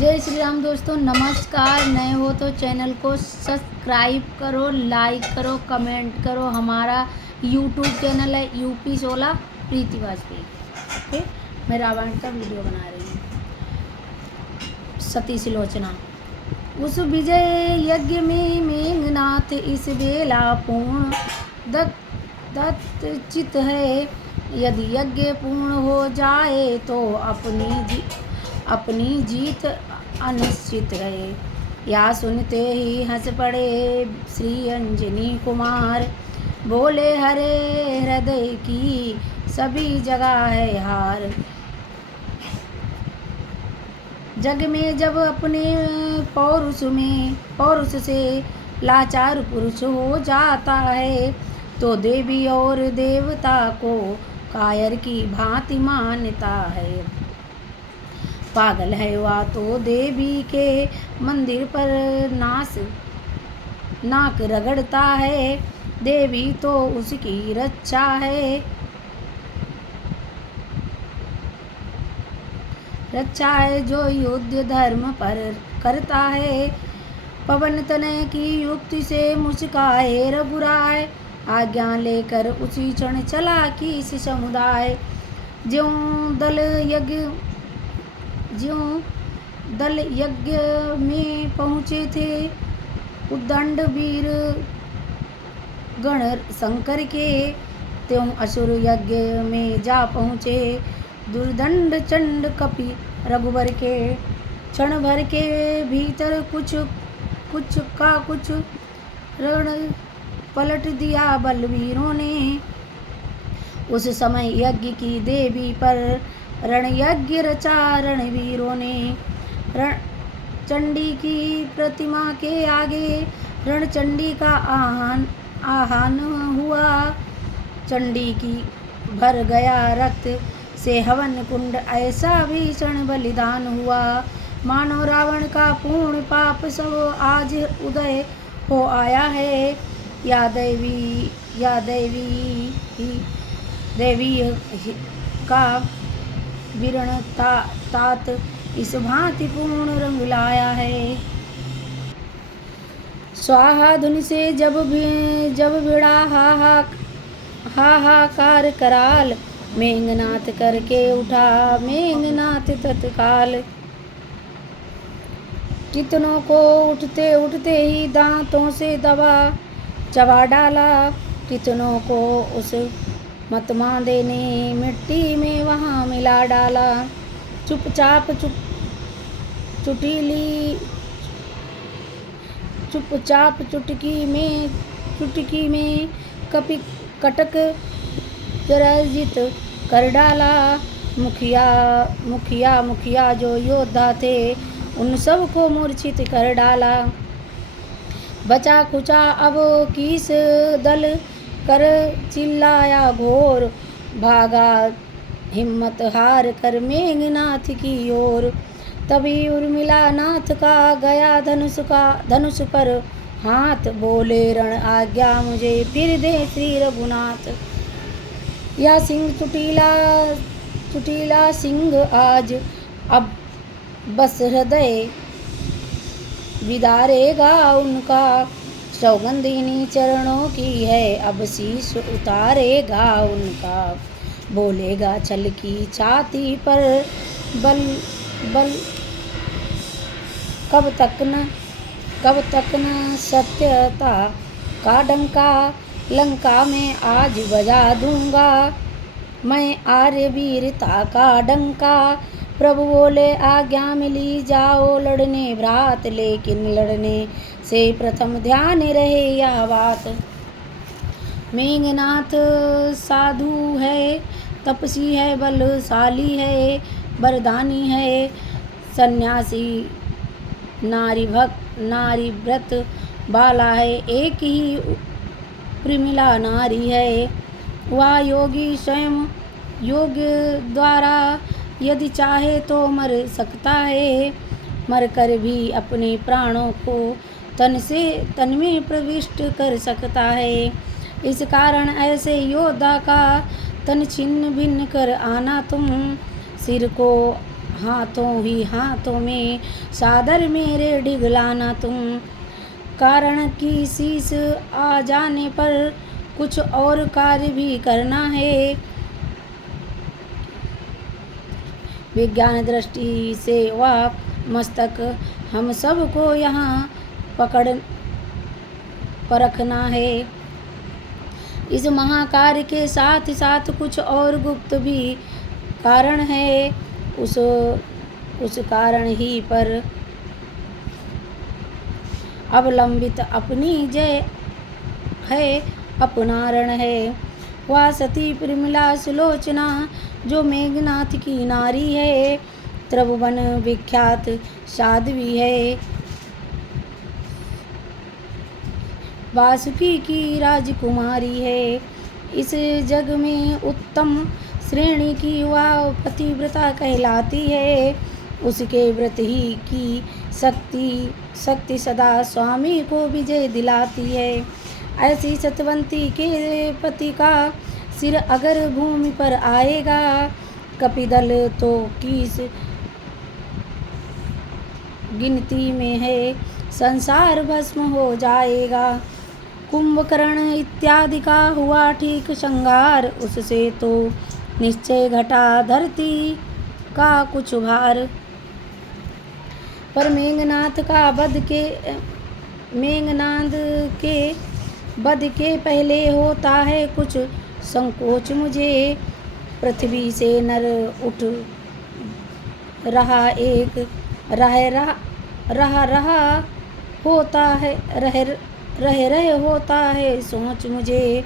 जय श्री राम दोस्तों, नमस्कार। नए हो तो चैनल को सब्सक्राइब करो, लाइक करो, कमेंट करो। हमारा यूट्यूब चैनल है यूपी 16 प्रीति वाजपेयी। ओके, मैं रावण का वीडियो बना रही हूँ। सती सुलोचना। उस विजय यज्ञ में मेघनाथ इस बेला पूर्ण दत्त चित है। यदि यज्ञ पूर्ण हो जाए तो अपनी जीत अनिश्चित है। या सुनते ही हंस पड़े श्री अंजनी कुमार। बोले हरे हृदय की सभी जगह है हार। जग में जब अपने पौरुष से लाचार पुरुष हो जाता है तो देवी और देवता को कायर की भांति मानता है। पागल है वह तो देवी के मंदिर पर नाक रगड़ता है। देवी तो उसकी रक्षा है जो युद्ध धर्म पर करता है। पवन तनय की युक्ति से मुस्काए रघुराय। आज्ञा लेकर उसी क्षण चला किस समुदाय। ज्यों दल यज्ञ में पहुँचे थे उद्दंड वीर गण शंकर के, त्यों असुर यज्ञ में जा पहुँचे दुर्दंड चंड कपि रघुवर के। क्षण भर के भीतर कुछ रण पलट दिया बलवीरों ने। उस समय यज्ञ की देवी पर रण यज्ञ रचा रणवीरों ने। चंडी की प्रतिमा के आगे रणचंडी का आह्वान हुआ। चंडी की भर गया रक्त से हवन कुंड, ऐसा भीषण बलिदान हुआ। मानो रावण का पूर्ण पाप सब आज उदय हो आया है। या देवी का विरण तात इस भांति पूर्ण रंग लाया है। स्वाहा धुन से जब भिड़ा हाहाकार कराल। मेघनाथ करके उठा मेघनाथ तत्काल। कितनों को उठते ही दांतों से दबा चबा डाला। कितनों को उस मतमादे ने मिट्टी में वहाँ मिला डाला। चुपचाप चुटकी में कपि कटक पराजित कर डाला। मुखिया जो योद्धा थे उन सब को मूर्छित कर डाला। बचा खुचा अब किस दल कर चिल्लाया घोर। भागा हिम्मत हार कर मेघनाथ की ओर। तभी उर्मिला नाथ का गया धनुष पर हाथ। बोले रण आज्ञा मुझे फिर दे श्री रघुनाथ। या सिंह चुटीला सिंह आज अब बस हृदय विदारेगा उनका। सौगंधिनी चरणों की है अब शीश उतारेगा उनका। बोलेगा छल की छाती पर बल कब तक न सत्यता का डंका। लंका में आज बजा दूंगा मैं आर्य वीरता का डंका। प्रभु बोले आज्ञा मिली जाओ लड़ने भ्रात। लेकिन लड़ने से प्रथम ध्यान रहे यह बात। मेघनाथ साधु है, तपसी है, बलशाली है, वरदानी है, सन्यासी नारी व्रत बाला है। एक ही प्रेमिला नारी है वह योगी स्वयं योग द्वारा यदि चाहे तो मर सकता है। मरकर भी अपने प्राणों को तन में प्रविष्ट कर सकता है। इस कारण ऐसे योद्धा का तन छिन्न भिन्न कर आना तुम। सिर को हाथों में सादर मेरे डिगलाना तुम। कारण की शीश आ जाने पर कुछ और कार्य भी करना है। विज्ञान दृष्टि से वह मस्तक हम सबको यहाँ परखना है। इस महाकार्य के साथ साथ कुछ और गुप्त भी कारण है। उस कारण ही पर अवलंबित अपनी जय है, अपना रण है। वह सती प्रेमिला सुलोचना जो मेघनाथ की नारी है, त्रिभुवन विख्यात साध्वी है, वासुकी की राजकुमारी है। इस जग में उत्तम श्रेणी की वह पतिव्रता कहलाती है। उसके व्रत ही की शक्ति सदा स्वामी को विजय दिलाती है। ऐसी सतवंती के पति का सिर अगर भूमि पर आएगा, कपिदल तो किस गिनती में है, संसार भस्म हो जाएगा। कुंभकर्ण इत्यादि का हुआ ठीक श्रृंगार, उससे तो निश्चय घटा धरती का कुछ भार। पर मेघनाथ के वध के पहले होता है कुछ संकोच मुझे। पृथ्वी से नर उठ रहा एक रहा होता है, रह होता है सोच मुझे।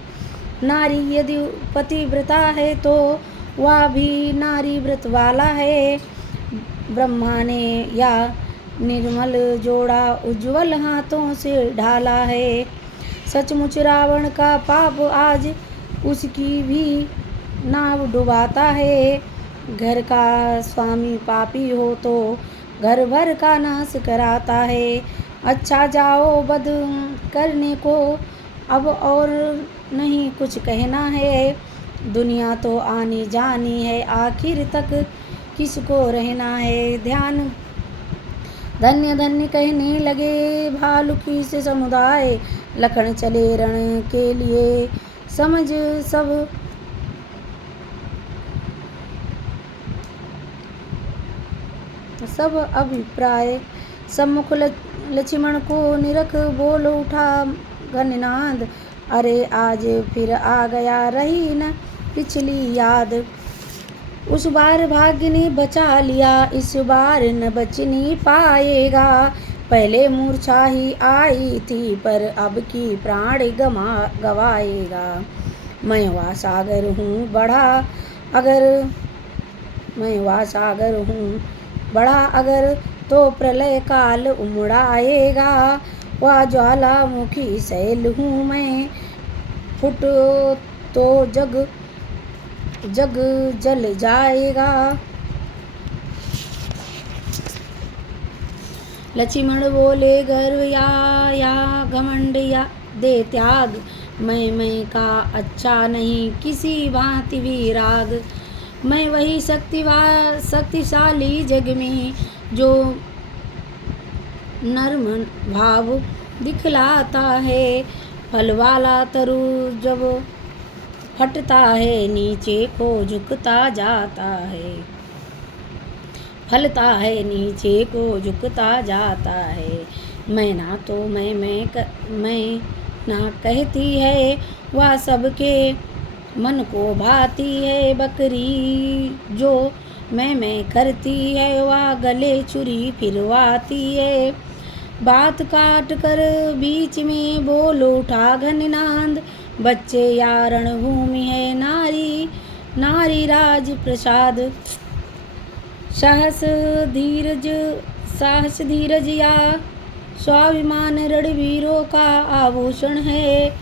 नारी यदि पतिव्रता है तो वह भी नारी व्रत वाला है। ब्रह्मा ने या निर्मल जोड़ा उज्जवल हाथों से ढाला है। सचमुच रावण का पाप आज उसकी भी नाव डुबाता है। घर का स्वामी पापी हो तो घर भर का नाश कराता है। अच्छा जाओ वध करने को, अब और नहीं कुछ कहना है। दुनिया तो आनी जानी है, आखिर तक किसको रहना है। ध्यान धन्य धन्य कहने लगे भालुकी से समुदाय। लखन चले रण के लिए समझ सब अभिप्राय। सम्मुख लक्ष्मण को निरख बोल उठा घननाद। अरे आज फिर आ गया, रही न पिछली याद। उस बार भाग्य ने बचा लिया, इस बार न बचनी पाएगा। पहले मूर्छा ही आई थी पर अब की प्राण गवाएगा। मैं वह सागर हूँ बड़ा अगर तो प्रलय काल उमड़ाएगा। वह ज्वालामुखी शैल हूँ मैं, फूटो तो जग जल जाएगा। लक्ष्मण बोले गर्व या घमंड या दे त्याग। मैं का अच्छा नहीं किसी भांति विराग। मैं वही शक्तिशाली जग में जो नर्म भाव दिखलाता है। फल वाला तरु जब फटता है नीचे को झुकता जाता है। फलता है नीचे को झुकता जाता है। मैं ना तो मैं ना कहती है, वह सबके मन को भाती है। बकरी जो मैं करती है, वह गले चुरी फिरवाती है। बात काट कर बीच में बोल उठा घननाद। बच्चे या रणभूमि है नारी राज प्रसाद। साहस धीरज या स्वाभिमान रणवीरों का आभूषण है।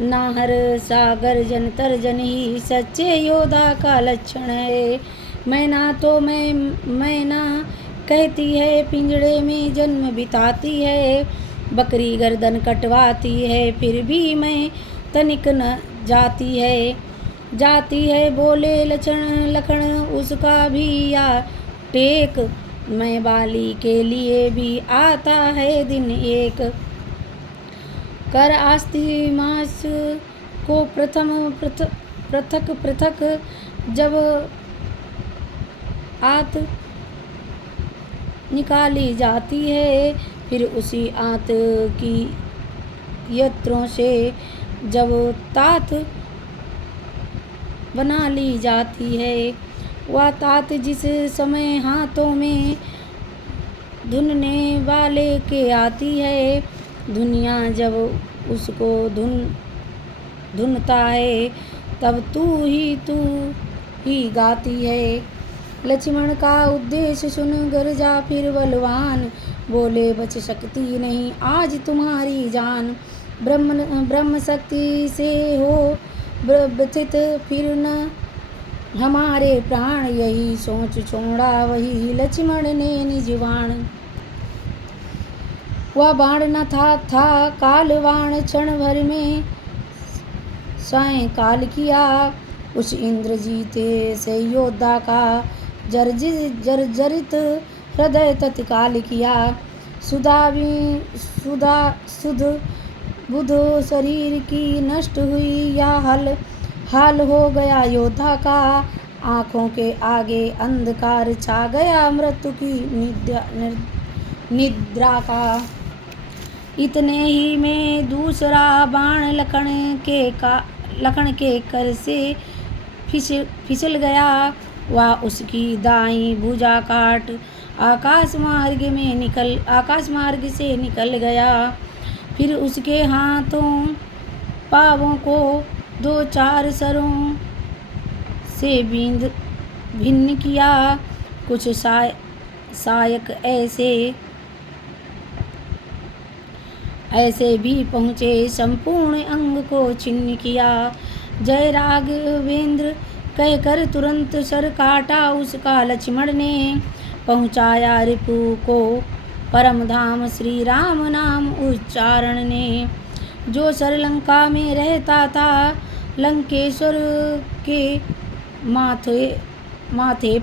नाहर सा गर्जन तर्जन ही सच्चे योद्धा का लक्षण है। मैं ना कहती है, पिंजड़े में जन्म बिताती है। बकरी गर्दन कटवाती है, फिर भी मैं तनिक न जाती है। बोले लखन उसका भी या टेक, मैं बाली के लिए भी आता है दिन एक। कर आस्ती मास को पृथक पृथक जब आत निकाली जाती है, फिर उसी आत की यत्रों से जब तात बना ली जाती है, वह तात जिस समय हाथों में धुनने वाले के आती है, दुनिया जब उसको धुनता है, तब तू ही गाती है। लक्ष्मण का उद्देश्य सुन गर्जा फिर बलवान, बोले बच सकती नहीं आज तुम्हारी जान। ब्रह्म शक्ति से हो व्यथित फिर न हमारे प्राण, यही सोच छोड़ा वही लक्ष्मण ने निज बाण। वह बाण न था काल बाण, क्षण भर में स्वयं काल किया, उस इंद्रजीत से योद्धा का जर्जरित हृदय तत्काल किया। सुध बुध शरीर की नष्ट हुई या हाल हो गया योद्धा का, आँखों के आगे अंधकार छा गया मृत्यु की निद्रा का। इतने ही में दूसरा बाण लखन के कर से फिसल गया, वह उसकी दाईं भुजा काट आकाश मार्ग से निकल गया। फिर उसके हाथों पांवों को 2-4 सरों से भिन्न किया, कुछ सायक ऐसे भी पहुँचे संपूर्ण अंग को छिन्न किया। जय राघवेंद्र कहकर तुरंत सर काटा उसका लक्ष्मण ने, पहुँचाया रिपु को परम धाम श्री राम नाम उच्चारण ने। जो श्रीलंका में रहता था लंकेश्वर के माथे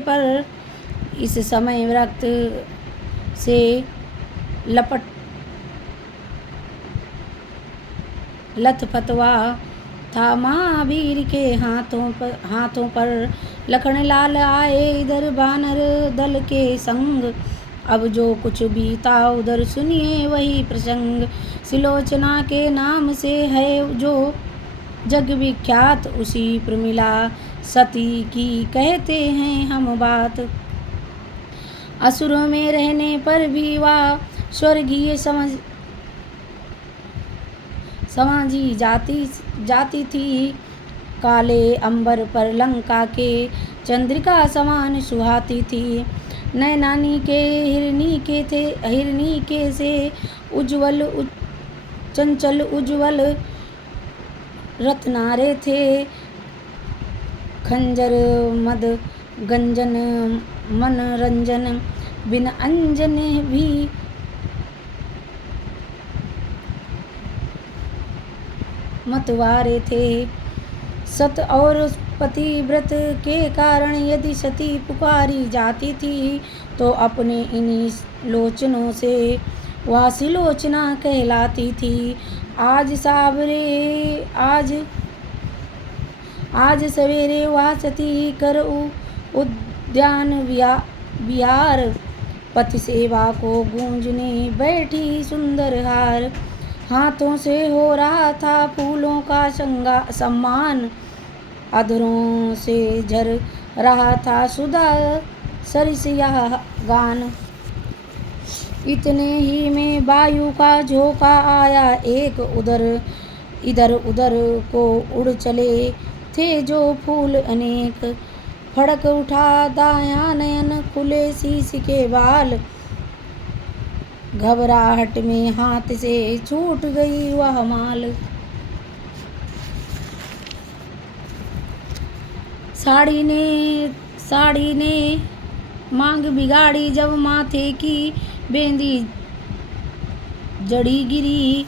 पर इस समय रक्त से लथपथवा था महावीर के हाथों पर। लखन लाल आए इधर बानर दल के संग, अब जो कुछ बीता उधर सुनिए वही प्रसंग। सिलोचना के नाम से है जो जग विख्यात, उसी प्रमिला सती की कहते हैं हम बात। असुरों में रहने पर भी वह स्वर्गीय समझी जाती थी, काले अंबर पर लंका के चंद्रिका समान सुहाती थी। नैनानी के हिरनी के से चंचल उज्ज्वल रत्नारे थे, खंजर मद गंजन मनरंजन बिन अंजन भी मतवारे थे। सत और पतिव्रत के कारण यदि सती पुकारी जाती थी, तो अपने इन्हीं लोचनों से वह सिलोचना कहलाती थी। आज सवेरे वह सती कर उद्यान विहार, पति सेवा को गूंजने बैठी सुंदर हार। हाथों से हो रहा था फूलों का सम्मान, अधरों से झर रहा था सुधा सरिसिया गान। इतने ही में वायु का झोंका आया एक, इधर उधर को उड़ चले थे जो फूल अनेक। फड़क उठा दायां नयन, खुले शीश के बाल, घबराहट में हाथ से छूट गई वह माल। साड़ी ने मांग बिगाड़ी जब माथे की बेंदी जड़ी गिरी,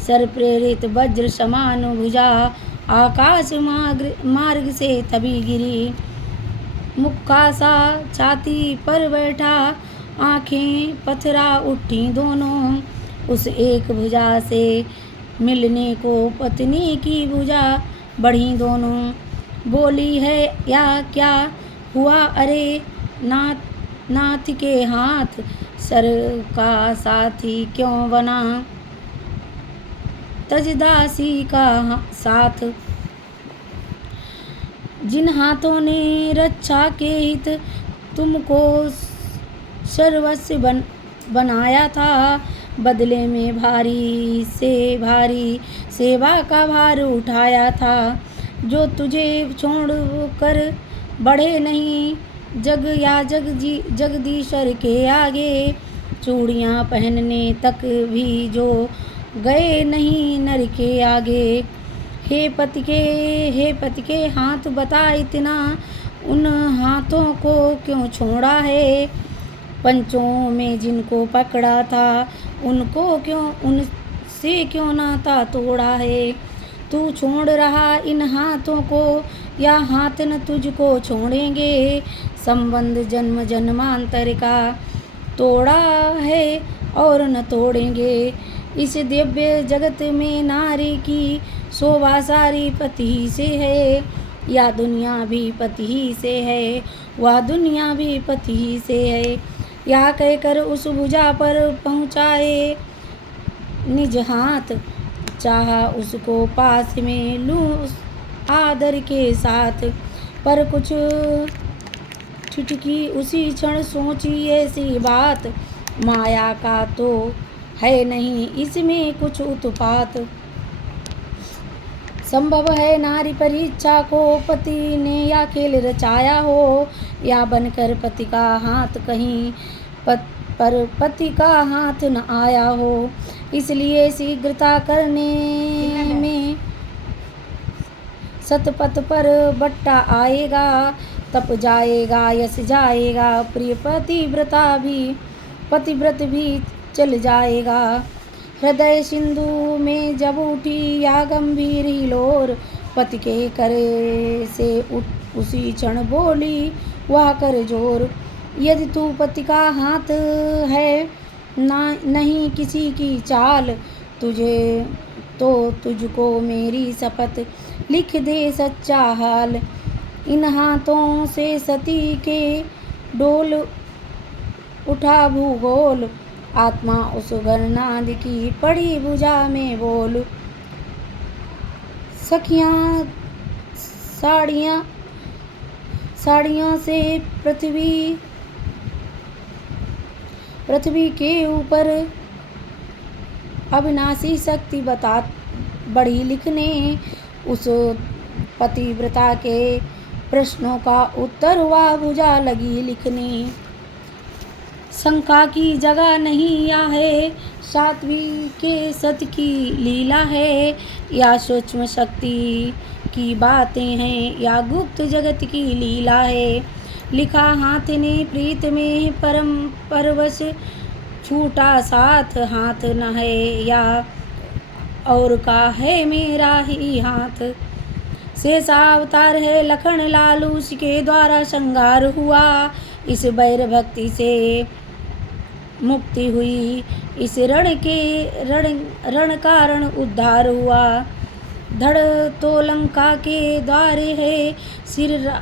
सर प्रेरित वज्र समान भुजा आकाश मार्ग से तभी गिरी। मुक्का सा छाती पर बैठा, आंखें पथरा उठी दोनों। उस एक भुजा से मिलने को पत्नी की भुजा बढ़ी दोनों। बोली है या क्या हुआ, अरे नाथ के हाथ सर का साथी क्यों बना, तजदासी का साथ। जिन हाथों ने रक्षा के हित तुमको सर्वस्व बनाया था, बदले में भारी से भारी सेवा का भार उठाया था। जो तुझे छोड़ कर बढ़े नहीं जग या जगदीश्वर के आगे, चूड़ियाँ पहनने तक भी जो गए नहीं नर के आगे। हे पति के हाथ बता इतना, उन हाथों को क्यों छोड़ा है। पंचों में जिनको पकड़ा था, उनसे क्यों नाता तोड़ा है। तू छोड़ रहा इन हाथों को, या हाथ न तुझको छोड़ेंगे। संबंध जन्म जन्मांतर का तोड़ा है और न तोड़ेंगे। इस दिव्य जगत में नारी की शोभा सारी पति ही से है, या दुनिया भी पति ही से है, वह दुनिया भी पति ही से है। या कहकर उस भुजा पर पहुँचाए निज हाथ, चाहा उसको पास में लूँ आदर के साथ। पर कुछ ठिठकी उसी क्षण सोची ऐसी बात, माया का तो है नहीं इसमें कुछ उत्पात। संभव है नारी परीक्षा को पति ने या खेल रचाया हो, या बनकर पति का हाथ कहीं पर पति का हाथ न आया हो। इसलिए शीघ्रता करने में सतपथ पर बट्टा आएगा, तप जाएगा यश जाएगा। प्रिय पतिव्रत भी चल जाएगा। हृदय सिंधु में जब उठी या गंभीर हिलोर, पति के करे से उसी क्षण बोली वह कर जोर। यदि तू पति का हाथ है नहीं किसी की चाल, तुझको मेरी शपथ लिख दे सच्चा हाल। इन हाथों से सती के डोल उठा भूगोल, आत्मा उस गणनाद की पड़ी भुजा में बोल। सखियाँ साड़ियों से पृथ्वी के ऊपर अविनाशी शक्ति बता बढ़ी लिखने। उस पतिव्रता के प्रश्नों का उत्तर हुआ भुजा लगी लिखने। शंका की जगह नहीं या है, सात्विक के सत्य की लीला है, या सूक्ष्म शक्ति की बातें हैं, या गुप्त जगत की लीला है। लिखा हाथ ने प्रीत में परम परवश, छूटा साथ हाथ न है या और का है मेरा ही हाथ। शेषावतार है लखन लालू, उसके द्वारा श्रृंगार हुआ। इस बैर भक्ति से मुक्ति हुई, इस रण कारण उद्धार हुआ। धड़ तो लंका के द्वारे है, सिर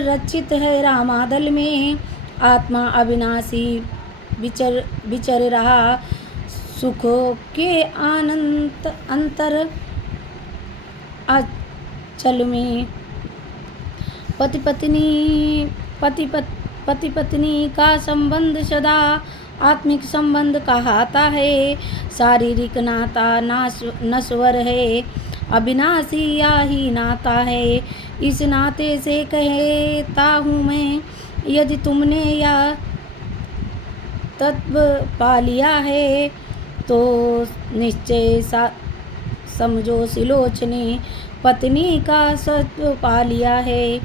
रचित है रामादल में। आत्मा अविनाशी विचर रहा, सुख के अनंत अंतर अचल में। पति पत्नी का संबंध सदा आत्मिक संबंध कहाता है। शारीरिक नाता नश्वर है, अविनाशी या ही नाता है। इस नाते से कहता हूँ मैं, यदि तुमने यह तत्व पा लिया है तो निश्चय समझो सिलोचने पत्नी का सत्व पा लिया है।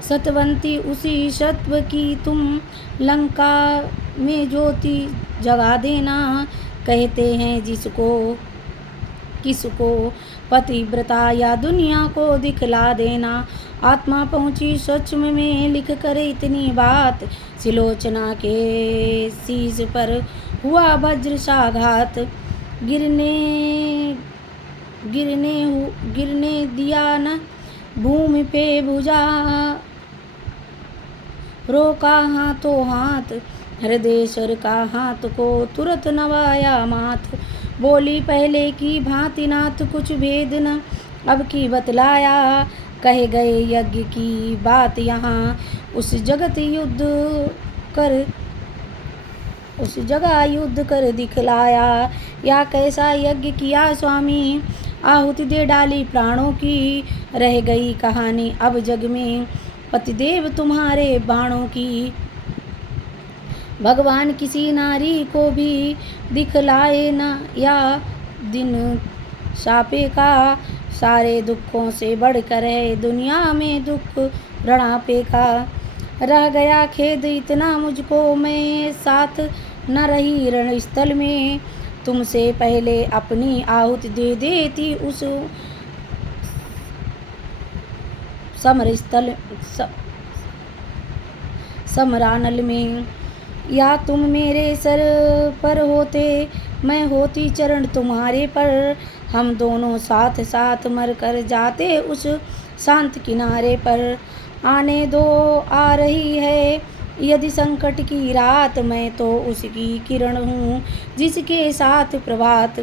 सतवंती उसी सत्व की तुम लंका में ज्योति जगा देना। कहते हैं जिसको किसको पतिव्रता या दुनिया को दिखला देना। आत्मा पहुँची सच में लिख कर इतनी बात, सिलोचना के शीश पर हुआ वज्र साघात। गिरने दिया न भूमि पे भुजा, रोका हाथों हाथ, हृदय सर का हाथ को तुरंत नवाया माथ। बोली पहले की भांति नाथ कुछ भेद न अब की बतलाया, कहे गए यज्ञ की बात यहाँ उस जगह युद्ध कर दिखलाया। या कैसा यज्ञ किया स्वामी, आहुति दे डाली प्राणों की, रह गई कहानी अब जग में पतिदेव तुम्हारे बाणों की। भगवान किसी नारी को भी दिखलाए न या दिन शापे का, सारे दुखों से बढ़कर है दुनिया में दुख ऋणापे का। रह गया खेद इतना मुझको, मैं साथ न रही रणस्थल में, तुमसे पहले अपनी आहुति दे देती उस समरानल में। या तुम मेरे सर पर होते, मैं होती चरण तुम्हारे पर, हम दोनों साथ साथ मर कर जाते उस शांत किनारे पर। आने दो आ रही है यदि संकट की रात, मैं तो उसकी किरण हूँ जिसके साथ प्रभात।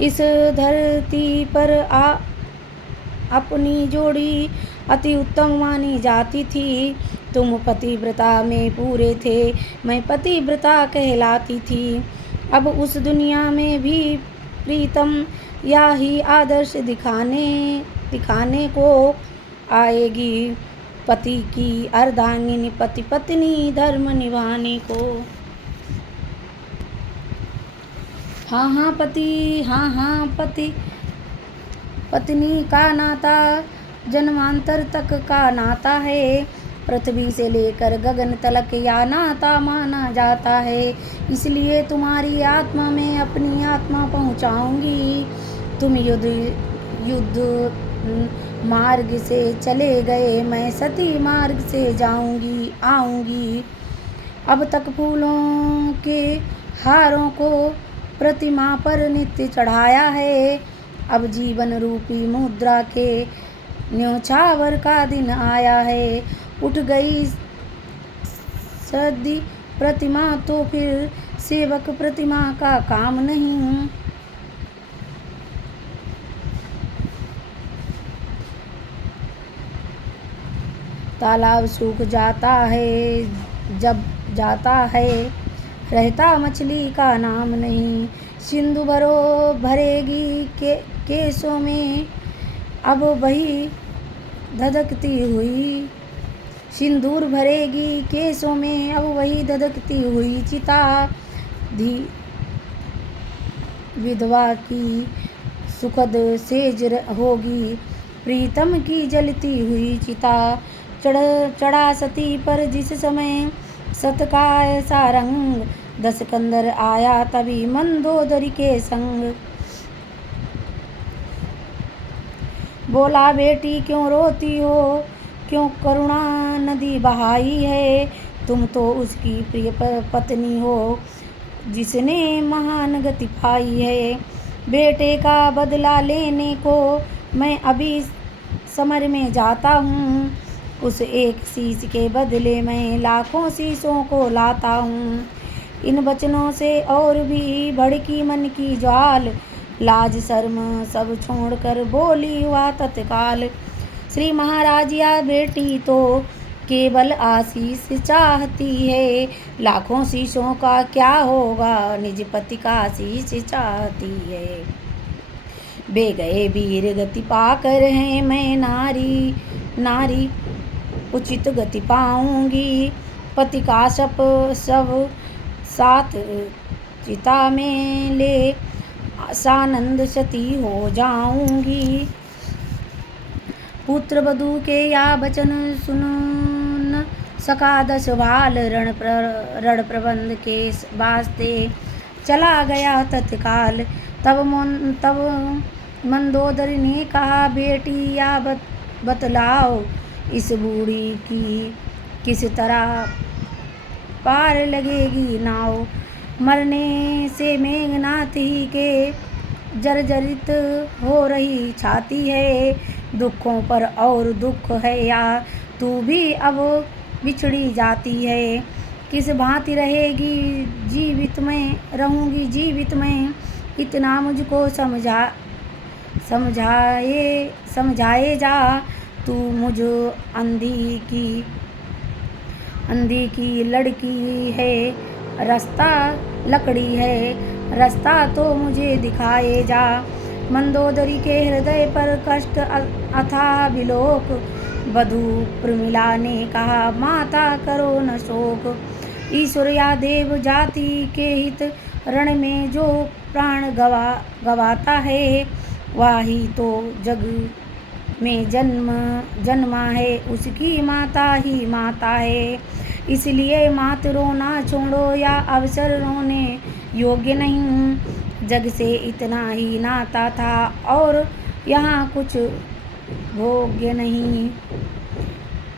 इस धरती पर अपनी जोड़ी अति उत्तम मानी जाती थी, तुम पतिव्रता में पूरे थे, मैं पतिव्रता कहलाती थी। अब उस दुनिया में भी प्रीतम या ही आदर्श दिखाने को आएगी, पति की अर्धांगिनी पति पत्नी धर्म निभाने को। हाँ पति पत्नी का नाता जन्मांतर तक का नाता है, पृथ्वी से लेकर गगन तलक या नाता माना जाता है। इसलिए तुम्हारी आत्मा में अपनी आत्मा पहुँचाऊंगी, तुम युद्ध मार्ग से चले गए, मैं सती मार्ग से आऊंगी। अब तक फूलों के हारों को प्रतिमा पर नित्य चढ़ाया है, अब जीवन रूपी मुद्रा के न्योछावर का दिन आया है। उठ गई सदी प्रतिमा तो फिर सेवक प्रतिमा का काम नहीं। तालाब सूख जाता है जब जाता है, रहता मछली का नाम नहीं। सिंधु भरेगी केसों में अब वही धधकती हुई, सिंदूर भरेगी केसों में अब वही धधकती हुई चिता। विधवा की सुखद सेज होगी, प्रीतम की जलती हुई चिता। चढ़ा सती पर जिस समय सत का ऐसा रंग, 10 कंदर आया तभी मंदोदरी के संग। बोला बेटी क्यों रोती हो, क्यों करुणा नदी बहाई है, तुम तो उसकी प्रिय पत्नी हो जिसने महान गति पाई है। बेटे का बदला लेने को मैं अभी समर में जाता हूँ, उस एक शीश के बदले मैं लाखों शीशों को लाता हूँ। इन वचनों से और भी भड़की मन की ज्वाल, लाज शर्म सब छोड़कर बोली हुआ तत्काल। श्री महाराज या बेटी तो केवल आशीष चाहती है, लाखों शीशों का क्या होगा, निज पति का आशीष चाहती है। बे गए वीर गति पाकर है मैं नारी उचित गति पाऊंगी, पति का सब साथ चिता में ले सानंद सती हो जाऊंगी। पुत्र वधू के या वचन सुन न सका 10 बाल, रण प्रबंध के वास्ते चला गया तत्काल। तब मंदोदरी ने कहा, बेटी या बतलाओ इस बूढ़ी की किस तरह पार लगेगी नाव। मरने से मेघनाथ ही के जर्जरित हो रही छाती है, दुखों पर और दुख है या तू भी अब बिछड़ी जाती है। किस भांति रहेगी जीवित में, रहूँगी जीवित में, इतना मुझको समझाए जा। तू मुझ अंधी की लड़की है, रास्ता लकड़ी है, रास्ता तो मुझे दिखाए जा। मंदोदरी के हृदय पर कष्ट अथाह विलोक, वधू प्रमिला ने कहा, माता करो न शोक। ईश्वर या देव जाति के हित रण में जो प्राण गवाता है, वही तो जग में जन्मा है, उसकी माता ही माता है। इसलिए मात रोना छोड़ो या अवसर रोने योग्य नहीं। जग से इतना ही नाता था और यहाँ कुछ भोग्य नहीं।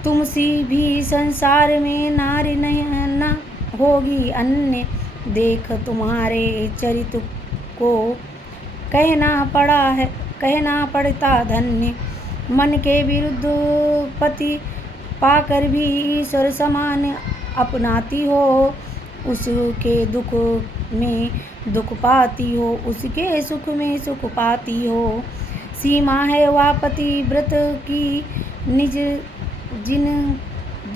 तुमसी भी संसार में नारी न होगी अन्य, देख तुम्हारे चरित्र को कहना पड़ता धन्य। मन के विरुद्ध पति पाकर भी ईश्वर समान अपनाती हो, उसके दुख में दुख पाती हो, उसके सुख में सुख पाती हो। सीमा है वह पति व्रत की निज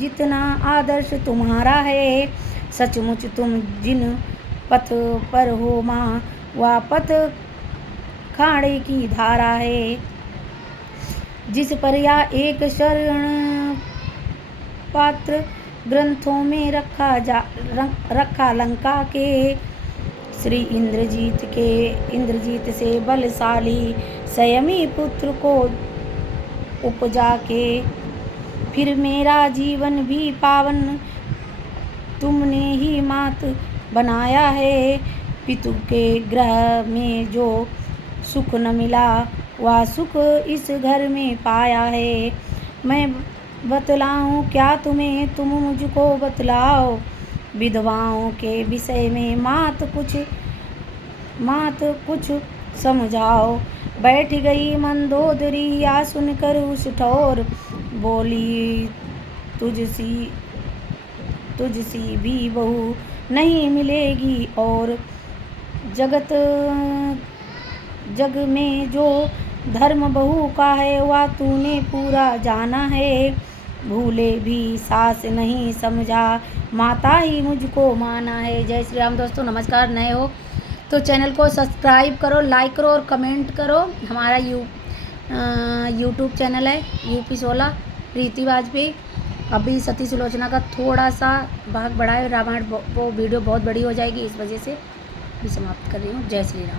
जितना आदर्श तुम्हारा है, सचमुच तुम जिन पथ पर हो माँ, वह पथ खाड़े की धारा है। जिस पर या एक शरण पात्र ग्रंथों में रखा लंका के श्री इंद्रजीत से बलशाली संयमी पुत्र को उपजा के, फिर मेरा जीवन भी पावन तुमने ही मात बनाया है। पितु के ग्रह में जो सुख न मिला, वह सुख इस घर में पाया है। मैं बतलाऊं क्या तुम्हें, तुम मुझको बतलाओ, विधवाओं के विषय में मात कुछ समझाओ। बैठ गई मंदोदरी या सुनकर उस ठोर, बोली तुझसी भी बहू नहीं मिलेगी और। जग में जो धर्म बहू का है, वह तूने पूरा जाना है। भूले भी सास नहीं समझा, माता ही मुझको माना है। जय श्री राम। दोस्तों नमस्कार। नए हो तो चैनल को सब्सक्राइब करो, लाइक करो और कमेंट करो। हमारा यूट्यूब चैनल है यूपी 16 प्रीति वाजपेयी। अभी सती सुलोचना का थोड़ा सा भाग बढ़ा है, रामायण वो वीडियो बहुत बड़ी हो जाएगी, इस वजह से भी समाप्त कर रही हूँ। जय श्री राम।